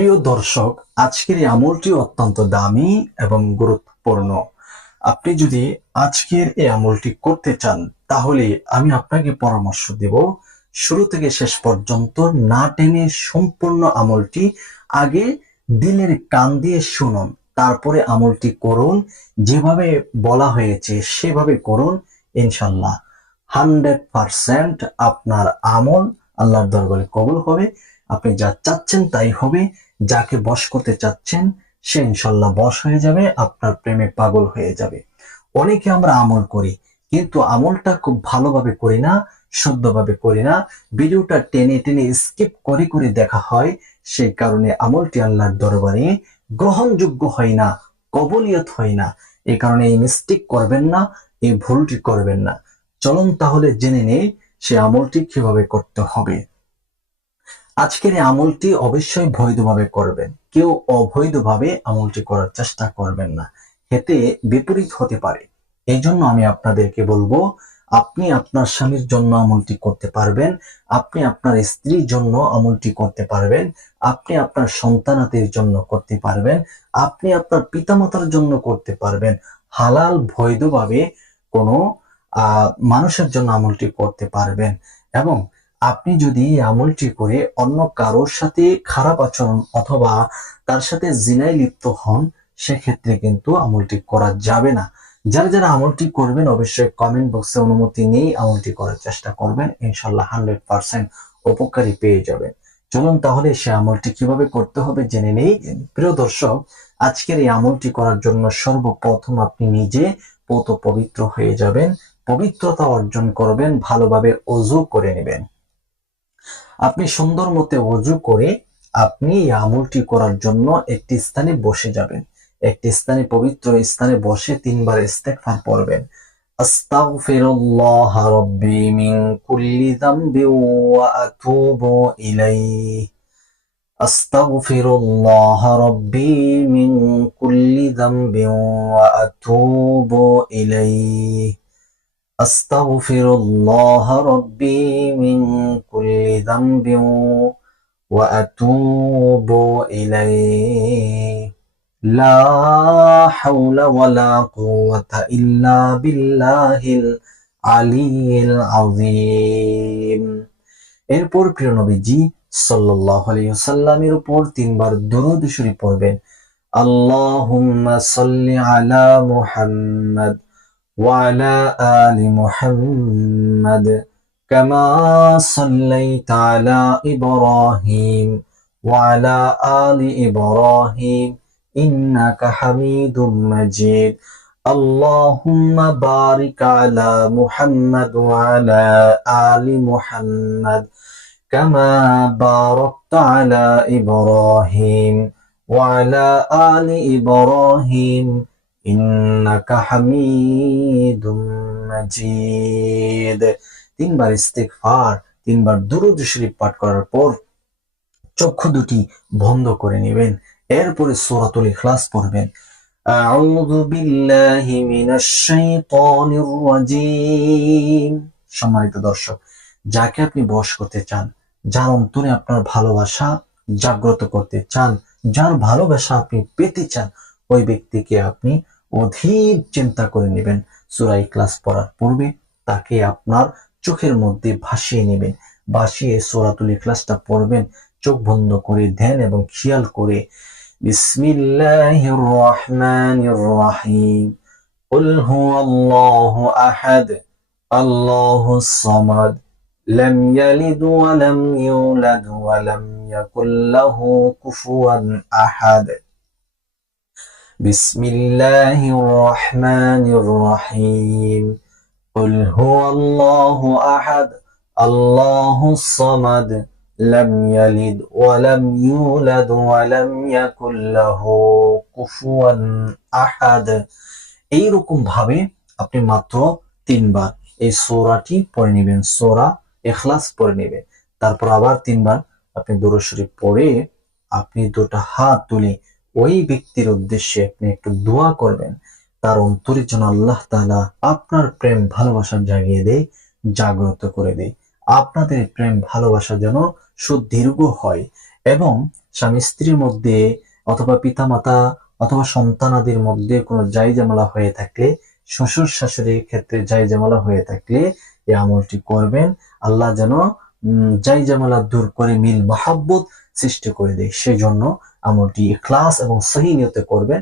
প্রিয় দর্শক, আজকের এই আমলটি অত্যন্ত দামি এবং গুরুত্বপূর্ণ। আপনি যদি আজকের এই আমলটি করতে চান, তাহলে আমি আপনাকে পরামর্শ দেব শুরু থেকে শেষ পর্যন্ত না টেনে সম্পূর্ণ আমলটি আগে দিলের কান দিয়ে শুনুন, তারপরে আমলটি করুন। যেভাবে বলা হয়েছে সেভাবে করুন। ইনশাল্লাহ 100% আপনার আমল আল্লাহর দরবারে কবুল হবে। আপনি যা চাচ্ছেন তাই হবে। যাকে বশ করতে চাচ্ছেন সে ইনশাল্লাহ বশ হয়ে যাবে, আপনার প্রেমে পাগল হয়ে যাবে। অনেকে আমরা আমল করি, কিন্তু আমলটা খুব ভালোভাবে করি না, শুদ্ধভাবে করি না। ভিডিওটা টেনে টেনে স্কিপ করে করে দেখা হয়, সেই কারণে আমলটি আল্লাহর দরবারে গ্রহণযোগ্য হয় না, কবুলিয়ত হয় না। এই কারণে এই মিস্টেক করবেন না, এই ভুলটি করবেন না। চলুন তাহলে জেনে নেই সে আমলটি কিভাবে করতে হবে। আজকের এই আমলটি অবশ্যই বৈধভাবে করবেন, কেউ অবৈধভাবে আমলটি করার চেষ্টা করবেন না, এতে বিপরীত হতে পারে। এই জন্য আমি আপনাদেরকে বলবো, আপনি আপনার স্বামীর জন্য আমলটি করতে পারবেন, আপনি আপনার স্ত্রীর জন্য আমলটি করতে পারবেন, আপনি আপনার সন্তানাদের জন্য করতে পারবেন, আপনি আপনার পিতামাতার জন্য করতে পারবেন। হালাল বৈধভাবে কোনো মানুষের জন্য আমলটি করতে পারবেন। এবং আপনি যদি এই আমলটি করে অন্য কারোর সাথে খারাপ আচরণ অথবা তার সাথে জিনায় লিপ্ত হন, সেক্ষেত্রে কিন্তু আমলটি করা যাবে না। যারা যারা আমলটি করবেন অবশ্যই কমেন্ট বক্সে অনুমতি নিয়ে আমলটি করার চেষ্টা করবেন। ইনশাল্লাহ 100% উপকারী পেয়ে যাবেন। চলুন তাহলে সে আমলটি কিভাবে করতে হবে জেনে নেই। প্রিয় দর্শক, আজকের এই আমলটি করার জন্য সর্বপ্রথম আপনি নিজে পবিত্র হয়ে যাবেন, পবিত্রতা অর্জন করবেন, ভালোভাবে ওযু করে নেবেন। আপনি সুন্দর মতো ওযু করে আপনি এই আমলটি করার জন্য একটি স্থানে বসে যাবেন। একটি স্থানে, পবিত্র স্থানে বসে 3 বার ইস্তেগফার পড়বেন। আস্তাগফিরুল্লাহ রাব্বি মিন কুল্লি যামবি ওয়া আতুবু ইলাইহি। আস্তাগফিরুল্লাহ রাব্বি মিন কুল্লি যামবি ওয়া আতুবু ইলাইহি। أستغفر الله ربي من كل ذنب وأتوب إليه لا حول ولا قوة إلا بالله العلي العظيم। এরপর প্রিয় নবীজি সাল্লাল্লাহু আলাইহি ওয়াসাল্লামের উপর 3 বার দরুদ শরীফ পড়বেন। আল্লাহুম্মা সাল্লি আলা মুহাম্মাদ وعلى آل محمد كما صليت على إبراهيم وعلى آل إبراهيم إنك حميد مجيد اللهم بارك على محمد وعلى آل محمد كما باركت على إبراهيم وعلى آل إبراهيم ইন্নাকা হামিদুম মাজিদ। 3 বার ইস্তিগফার, 3 বার দুরূদ শরীফ পাঠ করার পর চক্ষু দুটি বন্ধ করে নেবেন। এরপরে সূরাতুল ইখলাস পড়বেন। আউযু বিল্লাহি মিনাশ শাইতানির রাজীম। সম্মানিত দর্শক, যাকে আপনি বশ করতে চান, যার অন্তরে আপনার ভালোবাসা জাগ্রত করতে চান, যার ভালোবাসা আপনি পেতে চান, ওই ব্যক্তিকে আপনি অধীর চিন্তা করে নেবেন। সূরা ইখলাস পড়ার পূর্বে তাকে আপনার চোখের মধ্যে ভাসিয়ে নেবেন। ভাসিয়ে সূরাতুল ইখলাসটা পড়বেন চোখ বন্ধ করে, ধ্যান এবং খেয়াল করে। বিসমিল্লাহির রহমানির রহিম। কুল হুয়াল্লাহু আহাদ আল্লাহুস সামাদ লাম ইয়ালিদ ওয়া লাম ইউলাদ ওয়া লাম ইয়াকুল লাহু কুফুয়ান আহাদ। بسم الله الرحمن الرحيم قل هو الله أحد الله الصمد لم يلد ولم يولد ولم يكن له كفوا أحد। এইরকম ভাবে আপনি মাত্র 3 বার এই সূরাটি পড়ে নেবেন, সূরা ইখলাস পড়ে নেবেন। তারপর আবার 3 বার আপনি দুরূদ শরীফ পড়ে আপনি দুটো হাত তুলে ওই ব্যক্তির উদ্দেশ্যে আপনি একটু দোয়া করবেন। তার অন্তরে যেন আল্লাহ তাআলা আপনার প্রেম ভালোবাসা জাগিয়ে দেয়, জাগ্রত করে দেয়। আপনাদের প্রেম ভালোবাসা যেন সুদীর্ঘ হয় এবং স্বামী স্ত্রীর মধ্যে অথবা পিতামাতা অথবা সন্তানাদির মধ্যে কোনো জাইজামালা হয়ে থাকলে, শ্বশুর শাশুড়ির ক্ষেত্রে জাইজামালা হয়ে থাকলে এই আমলটি করবেন। আল্লাহ যেন জাইজামালা দূর করে মিল মহাব্বত সৃষ্টি করে দেয়, সেজন্য আমলটি ইখলাস এবং সহি নিয়তে করবেন।